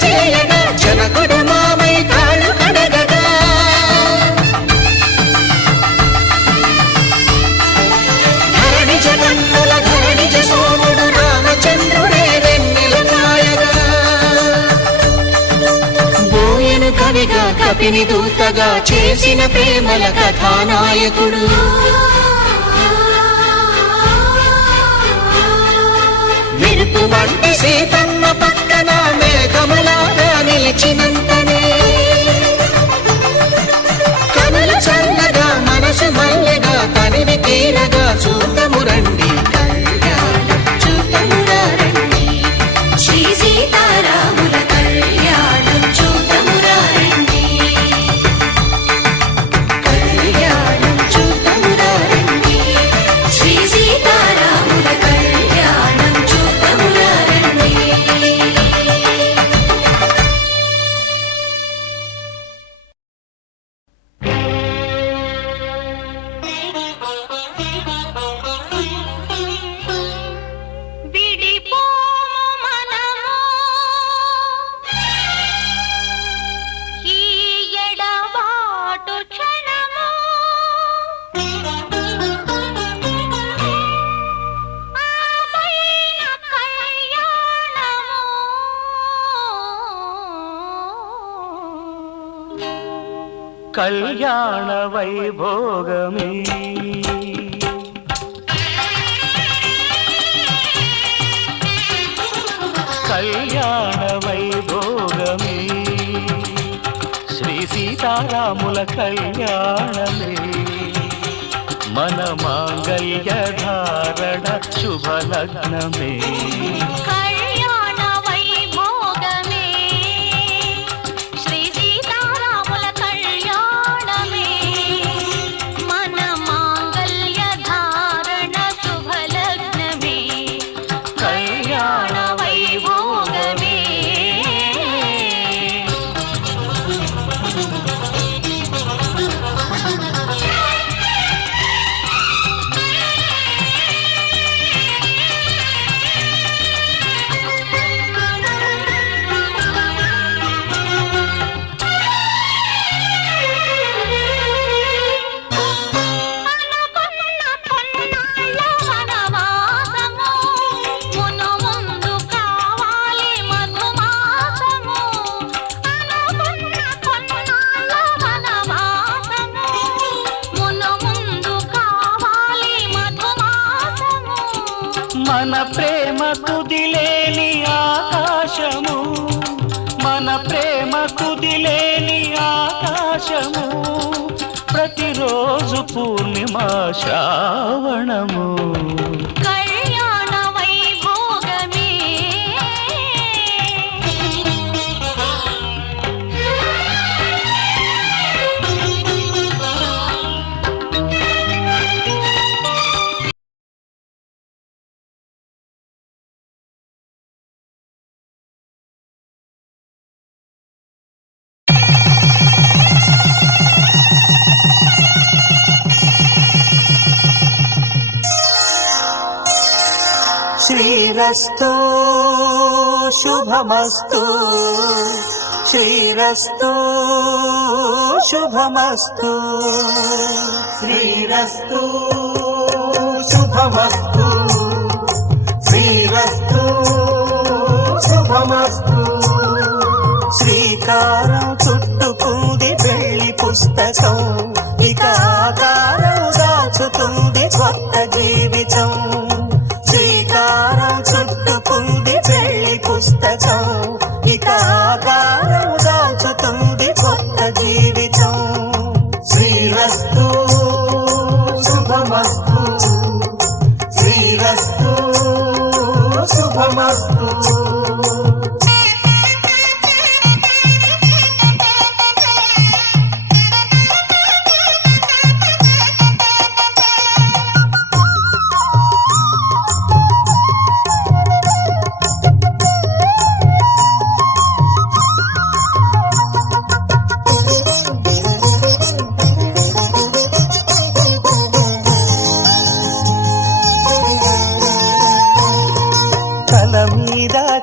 చేయగా జనకుడు మామై కాళ్ళు కడగగా ధరణి జగన్నుల ధరణిజ సోముడు రామచంద్రుడే వెన్నెల కాయగా బోయను కవిగా కపిని దూతగా చేసిన ప్రేమల కథానాయకుడు మెరుపు వంటి సీతమ్మ పక్కన మేఘములాగా నిలిచినంతనే కనులు చల్లగా మనసు మల్లెగా తనివి తీరగా చూతము రండి కళ్యాణం చూతమురా రండి శ్రీ సీతారాముల కళ్యాణం చూతమురా రండి కళ్యాణం చూతమురా రండి శ్రీ సీతారాముల కళ్యాణం చూతమురా రండి. కళ్యాణ వైభోగమే కళ్యాణ వైభోగమే శ్రీ సీతారాముల కళ్యాణమే మన మాంగళ్య ధారణ శుభలగ్నమే మన ప్రేమ కుదిలేని ఆకాశము మన ప్రేమ కుదిలేని ఆకాశము ప్రతిరోజు పూర్ణిమ శ్రావణము శ్రీరస్తు శుభమస్తు శ్రీరస్తు శుభమస్తు శ్రీరస్తు శుభమస్తు శ్రీరస్తు శుభమస్తు శ్రీకారం చుట్టుకుంది పెళ్లి పుస్తకం ఇక ఆకారం దాచుతుంది కొత్త జీవితం శ్రీకారం చుట్టుకుంది పెళ్లి పుస్తకం ఇక ఆకారం దాచుతుంది కొత్త జీవితం శ్రీరస్తు శుభమస్తు శ్రీరస్తు శుభమస్తు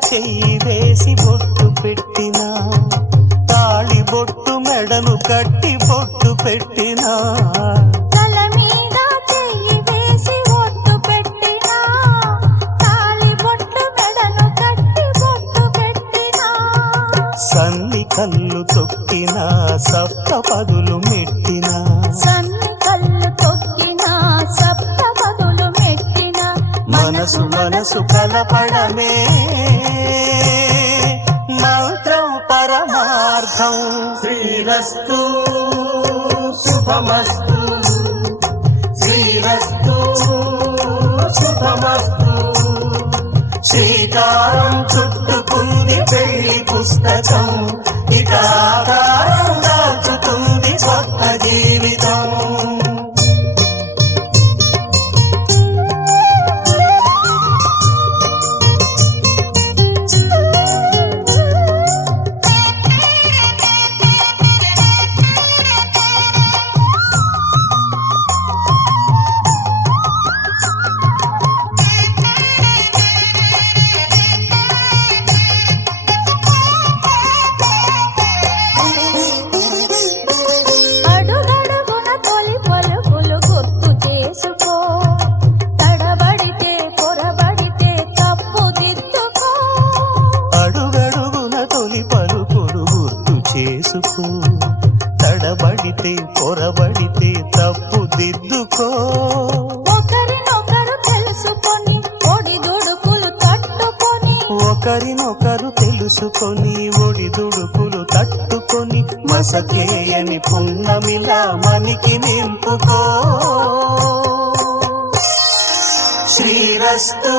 చెయ్యి వేసి బొట్టు పెట్టినా తాళి బొట్టు మెడను కట్టి బొట్టు పెట్టినా తల మీద చెయ్యి వేసి ఒట్టు పెట్టినా తాళి బొట్టు మెడను కట్టి బొట్టు పెట్టినా సన్ని కళ్ళు తొక్కినా సప్త పదులు మెట్టినా సన్ని కళ్ళు తొక్కినా సప్త పదులు మెట్టినా మనసు మనసు కలపడమే మంత్రం పరమార్థం శ్రీరస్తు శుభమస్తు శ్రీరస్తు శుభమస్తు శ్రీకారం చుట్టుకుంది పెళ్లి పుస్తకం ఇక ఆకారం దాచుతుంది కొత్త జీవితం అడుగడుగున తొలి పలుకులు గుర్తు చేసుకో తడబడితే పొరబడితే తప్పు దిద్దుకో అడుగడుగున తొలి పలుకులు గుర్తు చేసుకో తడబడితే పొరబడితే తప్పు దిద్దుకో ఒకరినొకరు తెలుసుకొని ఒడిదుడుకులు తట్టుకొని ఒకరినొకరు తెలుసుకొని ఒడిదుడుకులు తట్టుకొని మసకేయని పున్నమిలా మనికి నింపుకో శ్రీరస్తు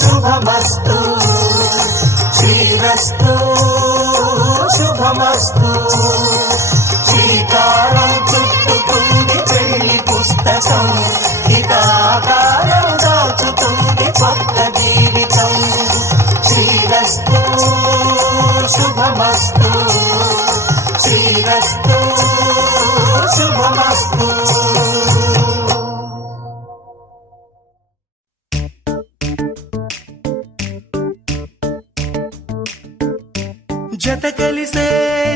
శుభమస్తు శ్రీరస్తు శుభమస్తు శ్రీకారం చుట్టుకుంది పెళ్లి పుస్తకం ఇక ఆకారం దాచుతుంది కొత్త జీవితం శ్రీరస్తు శుభమస్తు శ్రీరస్తు శుభమస్తు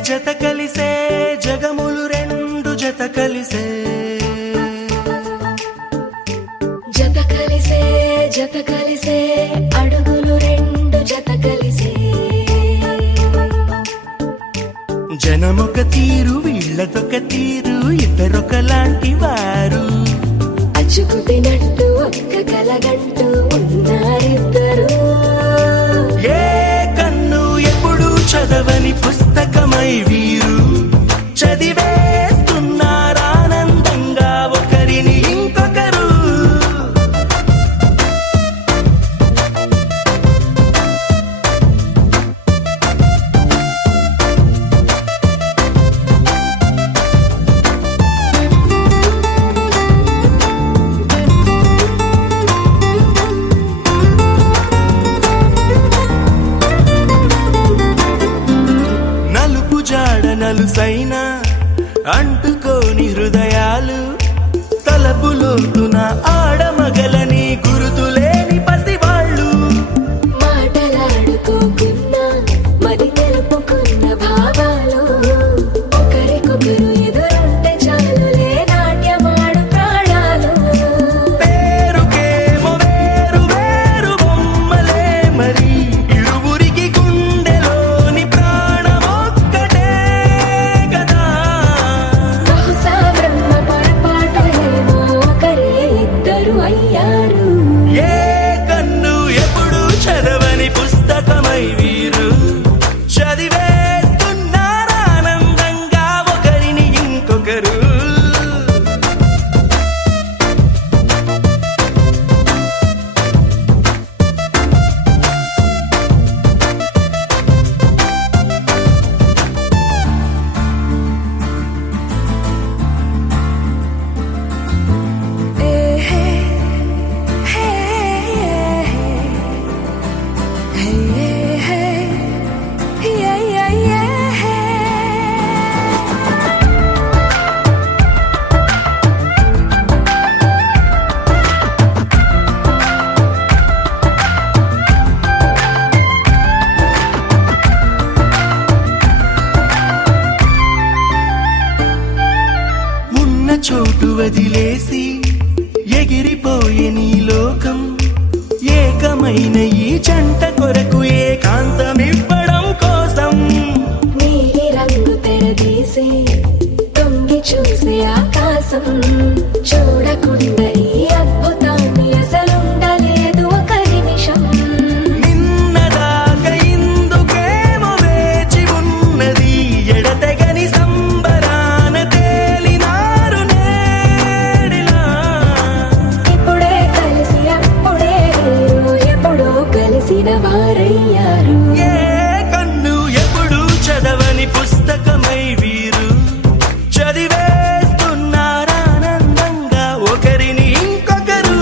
జత కలిసే జగములు రెండు జత కలిసే జత కలిసే అడుగులు రెండు జత కలిసే జనమొక తీరు వీళ్ళదొక తీరు ఇద్దరొకలాంటి వారు అచ్చుకు తినట్టు ఒక్క కలగంటూ ఉన్నారిద్దరు ఏ కన్ను ఎప్పుడు చదవని పుస్తకమై వీరు చదివేస్తున్నారానందంగా ఒకరిని ఇంకొకరు నలుపు జాడ నలుసైన అంటుకోని హృదయాలు తలపులోతున ఆడమగలని గురుతులేని పసివాళ్ళు మాటలాడుకోకున్నా మరి తెలుపుకున్న భావాలు ఒకరికొకరు ఎదురుంటే చాలులే నాట్యమాడు ప్రాణాలు పేరుకేమో వేరు వేరు బొమ్మలే మరి ఇరువురికి గుండెలోని ప్రాణమొక్కటే కదా బహుశా బ్రహ్మ వదిలేసి ఎగిరిపోయే నీ లోకం ఏకమైన ఈ జంట కొరకు ఏకాంతమివ్వడం కోసం నీలి రంగు తెరదీసి తొంగి చూసే ఆకాశం చూడకుండా ఈ అద్భుతాన్ని అసలుండలేదు ఒక నిమిషం నిన్నదాకా ఇందుకేమో వేచి ఉన్నది ఎడతెగని సంబరాన తేలినారు నేడిలా ఇప్పుడే కలిసి అప్పుడే వేరు ఎప్పుడో కలిసిన వారయ్యారు ఏ కన్ను ఎప్పుడు చదవని పుస్తకమై వీరు చదివేస్తున్నారానందంగా ఒకరిని ఇంకొకరు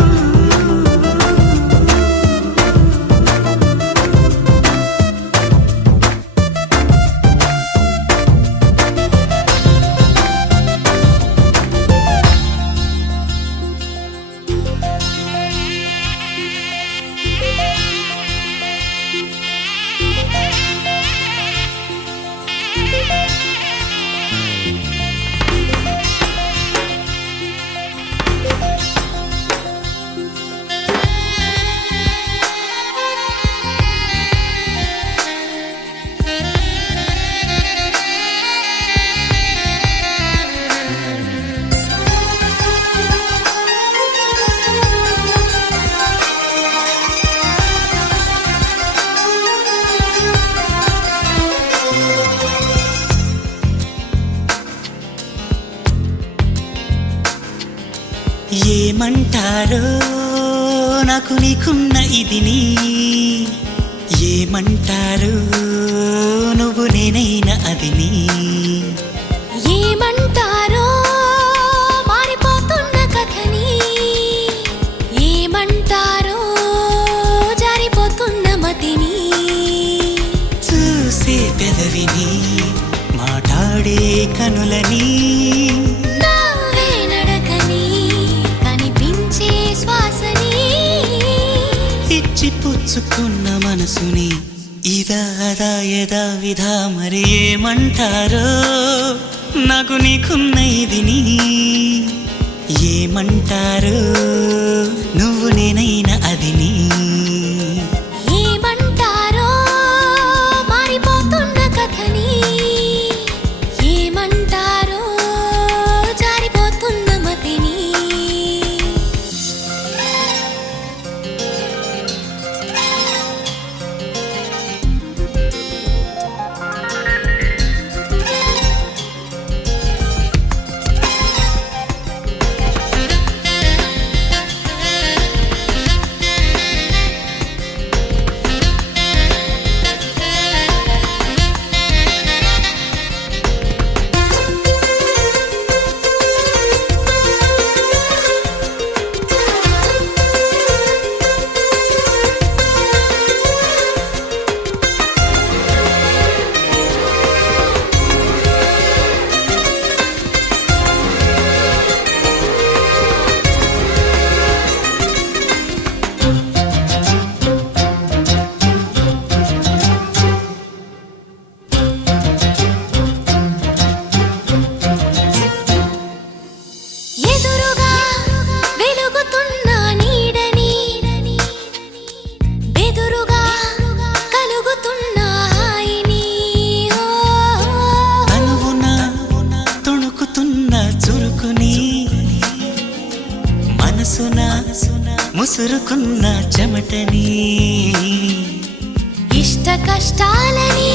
ఏమంటారో నాకు నీకున్న ఇదిని ఏమంటారు నువ్వు నేనైనా అదిని ఏమంటారో మారిపోతున్న కథని ఏమంటారో జారిపోతున్న మతిని చూసే పెదవిని మాట్లాడే కనులని నవ్వే నడకని కనిపించే శ్వాసని ఇచ్చి పుచ్చుకున్న మనసుని ఇదా అదా యదా విధా మరి ఏమంటారో నాకు నీకున్న ఇదిని ఏమంటారు నువ్వు నేనైనా అదిని ఏమంటారో మారిపోతున్న కథని ఏమంటారో జారిపోతున్న మతిని ఎదురుగా వెలుగుతున్న నీడని బెదురుగా కలుగుతున్న హాయిని అనువున తుణుకుతున్న చురుకుని మనసున ముసురుకున్న చెమటని ఇష్ట కష్టాలని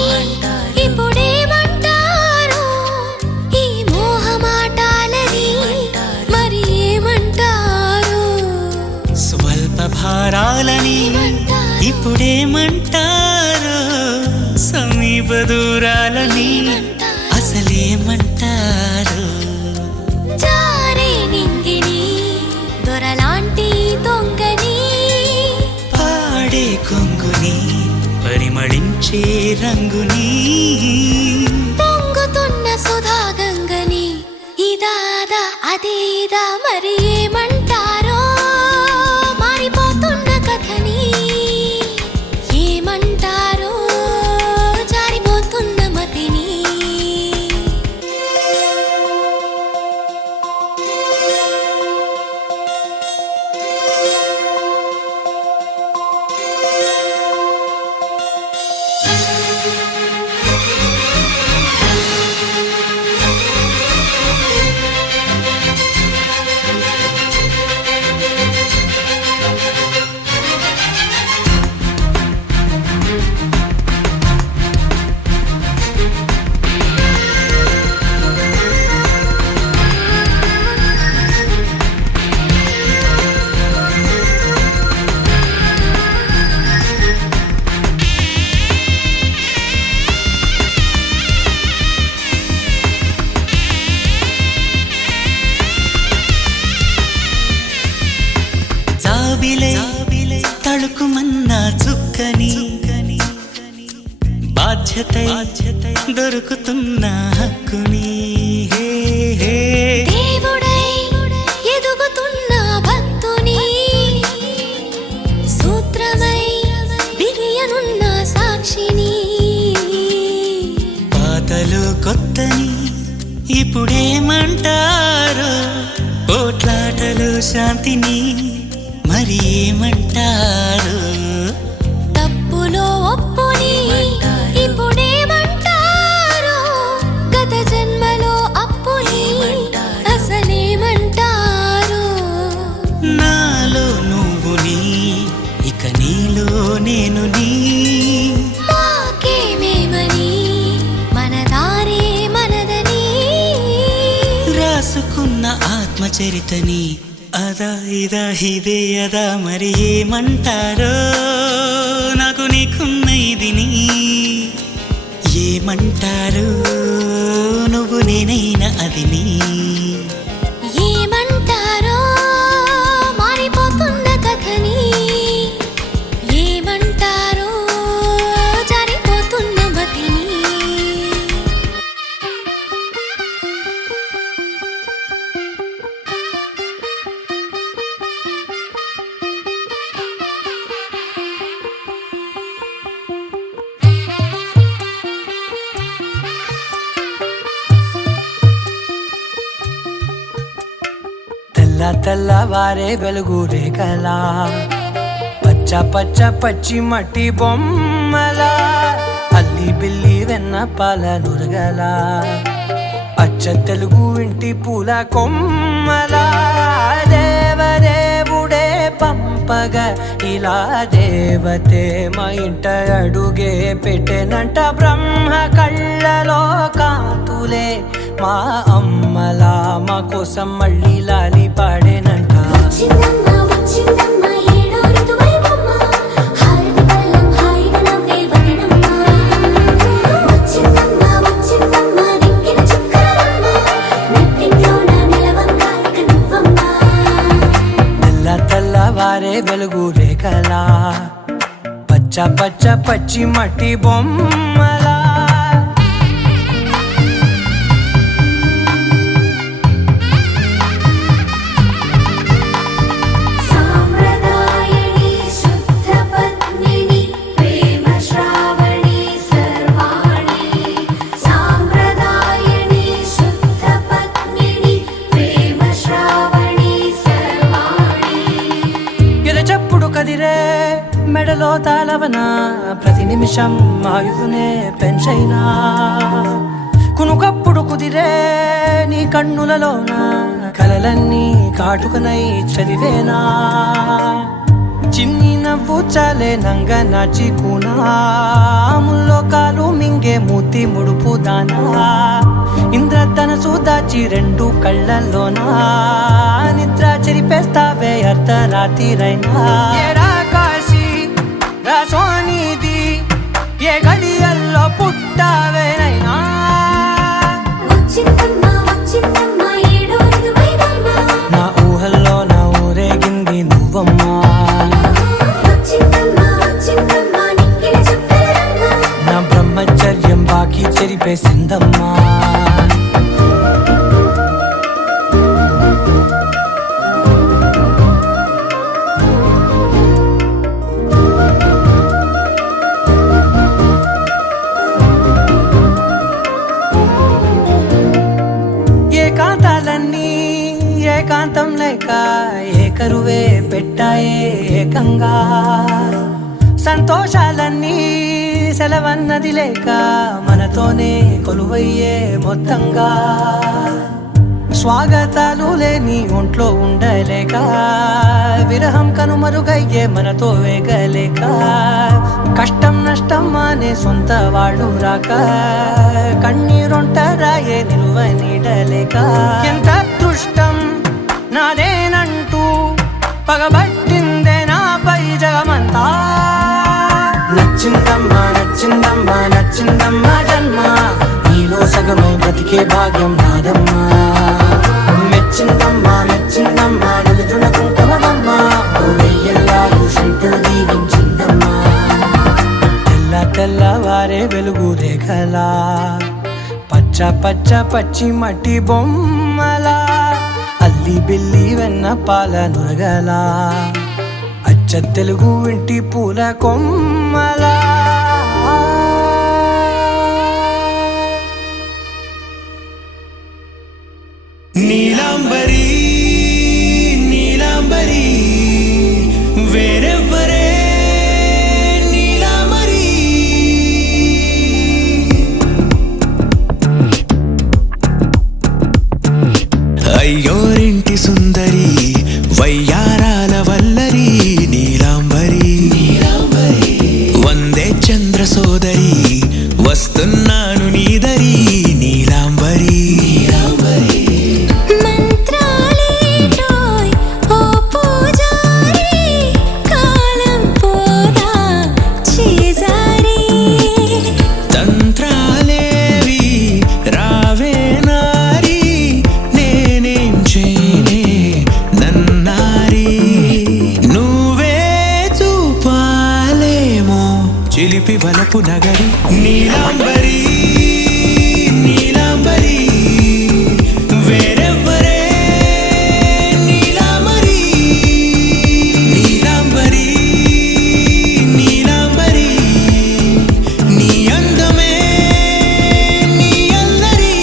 ఇప్పుడేమంటారు ఈ మోహమాటాలని మరి ఏమంటారు స్వల్ప భారాలని ఇప్పుడేమంటారు సమీప దూరాలని అసలేమంటారు జారే నింగిని దొరలాంటి దొంగని పాడే కొంగుని పరిమళించే రంగుని పొంగుతున్న సుధా గంగని ఇదాదా అదే ఇదా మరి ఏమంటారో మారిపోతున్న కథని ఏమంటారో జారిపోతున్న మతిని చుక్కని బాధ్యత దొరుకుతున్న హక్కుని హే హే దేవుడై ఎదుగుతున్న భక్తుని సూత్రమై బిరియనున్న సాక్షిని పాతలు కొత్తని ఇప్పుడేమంటారు పోట్లాటలు శాంతిని మరి ఏమంటారు తప్పులో ఒప్పుని ఇప్పుడేమంటారు గత జన్మలో అప్పుని అసలేమంటారు నాలో నువ్వు నీ ఇక నీలో నేను నీ మాకేమేమని మన దారే మనదని రాసుకున్న ఆత్మచరితని అదా ఇదా ఇదే అదా మరి ఏమంటారో నాకు నీకున్న ఇదిని ఏమంటారు నువ్వు నేనైనా అదిని ఏమంటారో మారిపోతున్న కథని ఏమంటారో జారిపోతున్న మతిని తెల్లవారే వెలుగు రేఖలా పచ్చ పచ్చ పచ్చి మట్టి బొమ్మలా అల్లి బిల్లి వెన్న పాల నురగలా అచ్చ తెలుగు ఇంటి పూల కొమ్మలా దేవదేవుడే పంపగా ఇలా దేవతే మా ఇంట అడుగే పెట్టెనంట బ్రహ్మ కళ్ళలో కాంతులే మా అమ్మలా మా కోసం మళ్ళీ లాలి పాడేనంట వచ్చిందమ్మ వచ్చిందమ్మ ఏడో ఋతువైవమ్మ హారతి పళ్ళం హాయిగా నవ్వే వదనమ్మ వచ్చిందమ్మ వచ్చిందమ్మ నెక్కిన చుక్కలమ్మ నెట్టింట్లోన నిలవంగా ఇక నువ్వమ్మ తెల్లవారే వెలుగు రేఖలా పచ్చ పచ్చ పచ్చి మట్టి బొమ్మలా సాంప్రదాయని శుద్ధ పద్మిని ప్రేమ శ్రావణి సర్వాణి సాంప్రదాయని శుద్ధ పద్మిని ప్రేమ శ్రావణి సర్వాణి ఎరచప్పుడు కదిరే మెడలో తాళవన ప్రతి నిమిషం ఆయుధునే పెంచైనా కునుకప్పుడు కుదిరే నీ కన్నులలోన కలలన్నీ కాటుకనై చదివేనా చిన్ని నవ్వు చాలే నంగ నాచి కూనాముల్లో కాలు మింగే మూతి ముడుపు దానా ఇంద్రధనసు దాచి రెండు కళ్ళల్లోనా నిద్ర చెరిపేస్తావే అర్ధరాత్రిరైనా ఏరా కాశీ రా సోనిది ఏ గడియల్లో పుట్టావేనైనా వచ్చిందమ్మ వచ్చిందమ్మ ఏడో ఋతువైవమ్మ నా ఊహల్లో నా ఊరేగింది నువ్వమ్మా వచ్చిందమ్మ వచ్చిందమ్మ నెక్కిన చుక్కలమ్మ నా బ్రహ్మచర్యం బాకీ చెరిపేసిందమ్మా ఏకాంతాలన్నీ ఏకాంతం లేక ఏకరువే పెట్టాయే ఏకంగా సంతోషాలన్నీ సెలవన్నది లేక మనతోనే కొలువయ్యే మొత్తంగా స్వాగతాలు లేని ఒంట్లో ఉండలేక విరహం కనుమరుగయ్యే మనతో వేగలేక కష్టం నష్టం అనే సొంత వాళ్ళు రాక కన్నీరొంటరాయే నిలువ నీడలేక ఎంత అదృష్టం నాదేనంటూ పగబట్టిందే నాపై జగమంతా నచ్చిందమ్మా నచ్చిందమ్మా నచ్చిందమ్మా జన్మ నీలో సగమై బ్రతికే భాగ్యం నాదమ్మా మెచ్చిందమ్మా మెచ్చిందమ్మా నిలుచున కుంకుమమ్మా వెయ్యల్లా ఋషులు దీవించిందమ్మా పారే వెలుగు రేఖలా పచ్చ పచ్చ పచ్చి మట్టి బొమ్మలా అల్లి బిల్లి వెన్న పాల నురగలా అచ్చ తెలుగు ఇంటి పూల కొమ్మలా నీలాంబరి నీలాంబరి వేరెవ్వరే నీలాంబరి అయ్యోరింటి సుందరి వయ్యారాల వల్లరి నీలాంబరి వందే చంద్ర సోదరి వస్తున్నాను నీదరి నీలాంబరి మంత్రాలేటోయ్ ఓ పూజారి కాలం పోదా చేజారి తంత్రాలేవి రావే నారి నేనేం చేయనే నన్నారి నువ్వే చూపాలేమో చిలిపి వలపు నగరి నీలాంబరి నీలాంబరి వేరెవ్వరే నీలాంబరి నీలాంబరి నీలాంబరి నీ అందమే నీ అల్లరి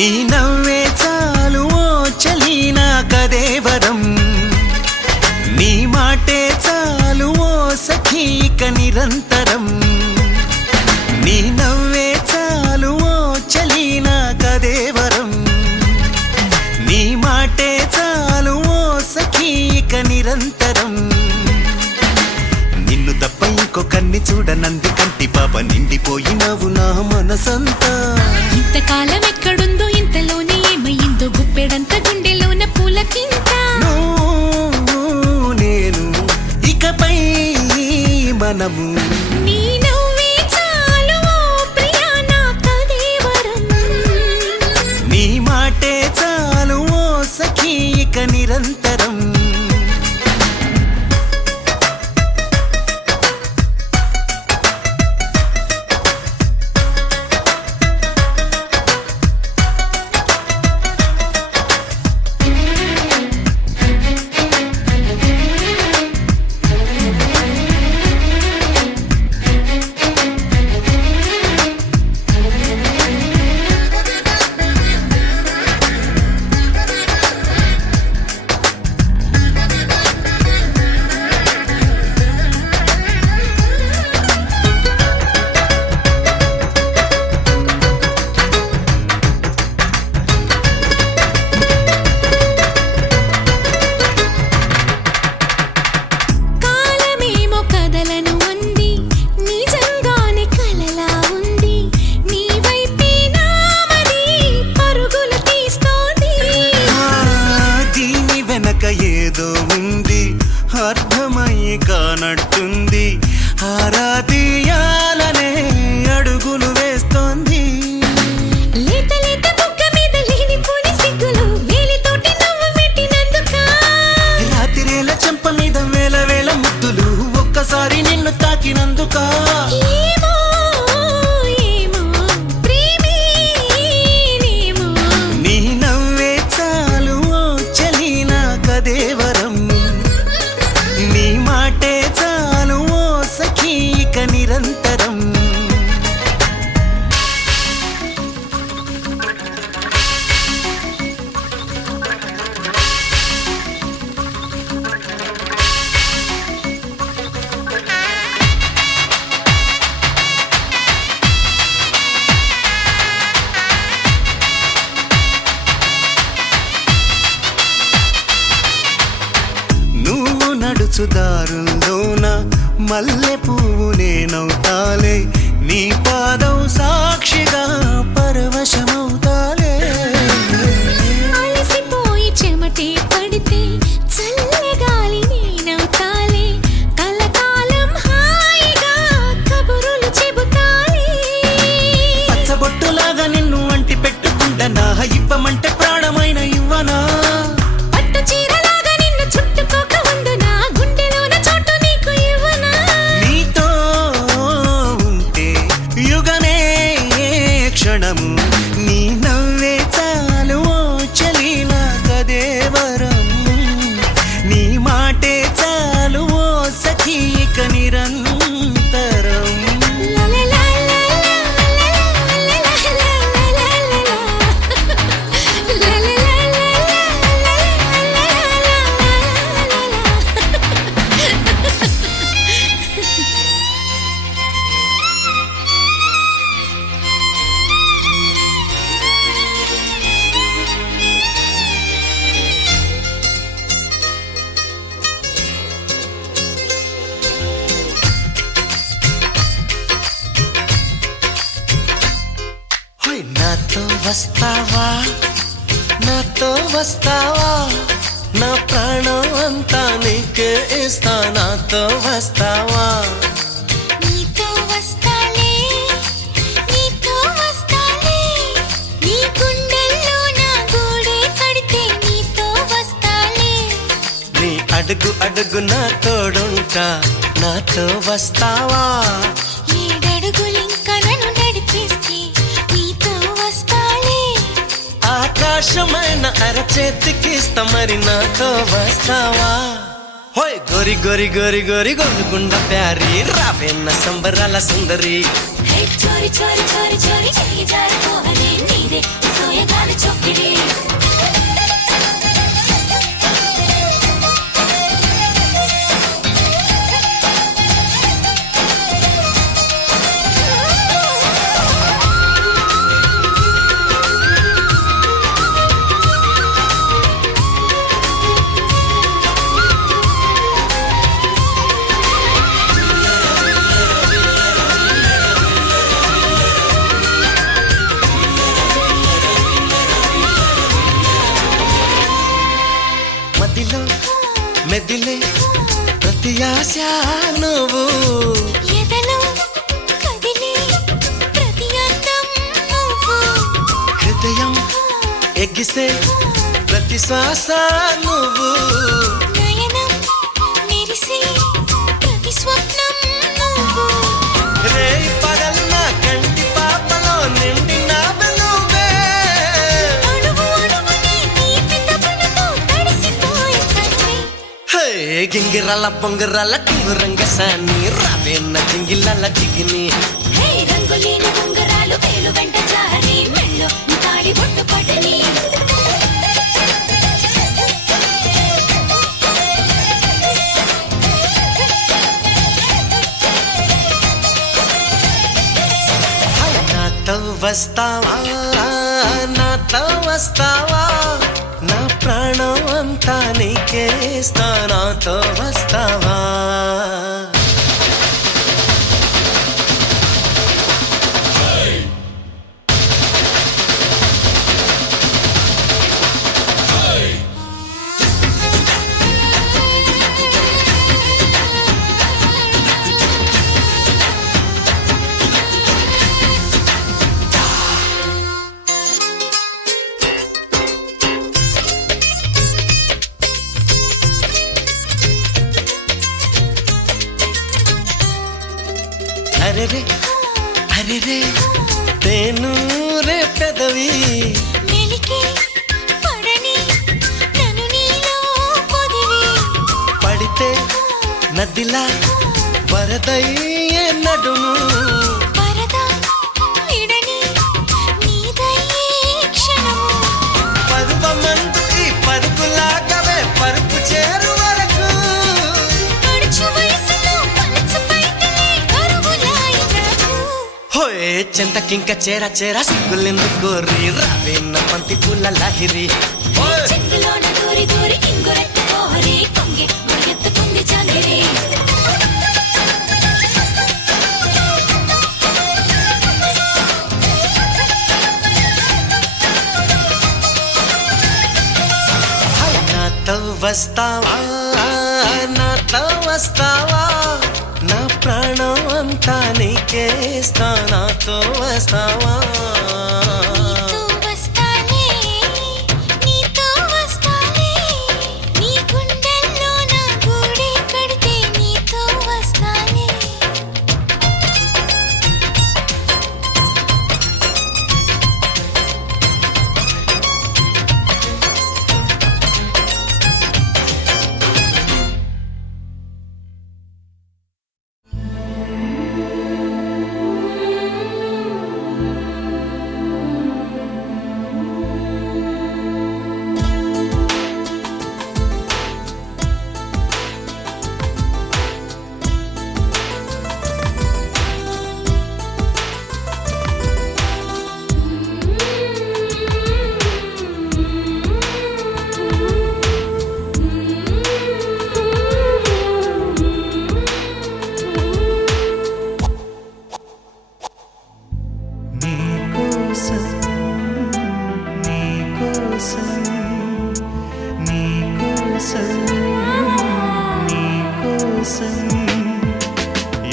నీ నవ్వే చాలు ఓ చలి నా కదేవరం నీ మాటే చాలు ఓ సఖీక నిరంతరం నీ నవ్వే చాలు ఓ చలి నా కదేవరం నీ మాటే చాలు ఓ సఖీక నిరంతరం నిన్ను తప్ప ఇంకొకరిని చూడనంది కంటి పాప నిండిపోయినావు నా మనసంతా ఇంతకాలం ఎక్కడుందో ఇంతలోనే ఏమయ్యిందో గుప్పెడంత గుండెలోన పూలకింత నేను ఇకపై మనము నీ నవ్వే చాలు ఓ ప్రియా నా కదేవరం నీ మాటే చాలు ఓ సఖీక నిరంతరం ఏదో ఉంది అర్థమయ్యి కానట్టుంది ఆరాధియాలనే అడుగులు వేస్తోంది లేత లేత బుగ్గ మీద లేనిపోని సిగ్గులు వేలితోటి నవ్వు పెట్టినందుక రాత్రిరేల చెంప మీద వేల వేల ముద్దులు ఒక్కసారి నిన్ను తాకినందుక ఏమో ఏమో ప్రేమేనేమో నీ నవ్వే చాలు ఓ చలి నా కదేవరం నీ మాటే చాలు ఓ సఖీక నిరంతరం నువ్వు నడుచుదారుల్లోన మల్లె పువ్వు నేనవుతాలే నీ పాదం సాక్షిగా పరవశమవుతాలే అలసిపోయి చెమటే పడితే చల్లగాలి నేనవుతాలే కలకాలం హాయిగా కబురులు చెబుతాలే పచ్చబొట్టులాగా నిన్ను అంటి పెట్టుకుంటనా ఇవ్వమంటే ప్రాణమైన ఇవ్వనా పట్టు చీరలాగా నిన్ను చుట్టుకోక ఉండు నా గుండెలోన చోటు నీకు ఇవ్వనా నీతో ఉంటే యుగమే క్షణము నీ నవ్వే చాలు ఓ చలి నా కదేవరం నీ మాటే చాలు ఓ సఖీక నిరంతరం హోయ్ నాతో వస్తావా నాతో వస్తావా నా ప్రాణం అంతా నీకే ఇస్తా నాతో వస్తావా నీతో వస్తాలే నీతో వస్తాలే నీ గుండెల్లో నా గూడే కడితే నీతో వస్తాలే నీ అడుగు అడుగు నా తోడుంటా నాతో వస్తావా ఏడడుగులింకా నన్ను నడిపిస్తే నీతో వస్తాలే ఆకాశమైన అరచేతికిస్తా మరి నాతో వస్తావా హోయ్ గోరి గోరి గోరి గోరి గోలుగుండ ప్యారి రావేన్న సంబరాల సుందరి చోరి చోరి చోరి చోరి చెయ్యి జారిపోవనే నీదే సోయగాలి ఆశ నువ్వు ఎదలో కదిలే ప్రతి అర్థం నువ్వు హృదయం ఎగిసే ప్రతి శ్వాస నువ్వు నయనం మెరిసే ప్రతి స్వప్నం నువ్వు రేయి పగలున్న కంటి పాపలో నిండినావు నువ్వే అణువు అణువుని తీపి తపనతో తడిసిపోయే తనువే హే గింగిరాల బొంగరాల టింగురంగ సాని రావేన్న జింగిలాల జిగిని హే రంగులేని ఉంగరాలు వేలు వెంట జారి మెళ్ళో తాళి బొట్టు పడని నాతో వస్తావా నాతో వస్తావా నా ప్రాణం అంతా నీకేస్తా నాతో వస్తావా అరే రే తేను రే పెదవి మెలికి పడని నన్ను నీలో పొదివి పడితే నదిలా వరదయ్యే నడుము పరదా విడని నీదయ్యే క్షణము పరువమందు ఈ పరుగులాగవే పరుపు చేరు వరకు గడుచు వయసులో పలచు పైటలే కరువులాయి నాకు హోయే చింతకింక చేర చేర సిగ్గులెందుకు రావేన్న పంతి పూల లాహిరి ఓయ్! చెట్టులోన దూరి దూరి కింగురెత్త కోహరి కొంగి మురిగెత్తుకుంది చందిరి నాతో వస్తావా నాతో వస్తావా నా ప్రాణం అంతా నీకేస్తా నాతో వస్తావా నీతో వస్తానే నీతో వస్తానే నీ గుండెల్లో నా గూడే కడితే నీతో వస్తానే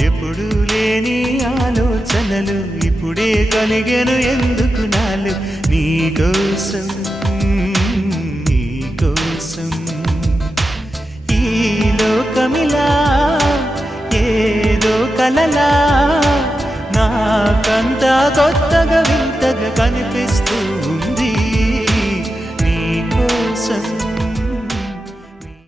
ఎప్పుడు లేని ఆలోచనలు ఇప్పుడే కలిగెను ఎందుకు నాలు నీకోసం నీకోసం ఈ లోకమిలా ఏదో కలలా నాకంతా కొత్తగా వింతగా కనిపిస్తూ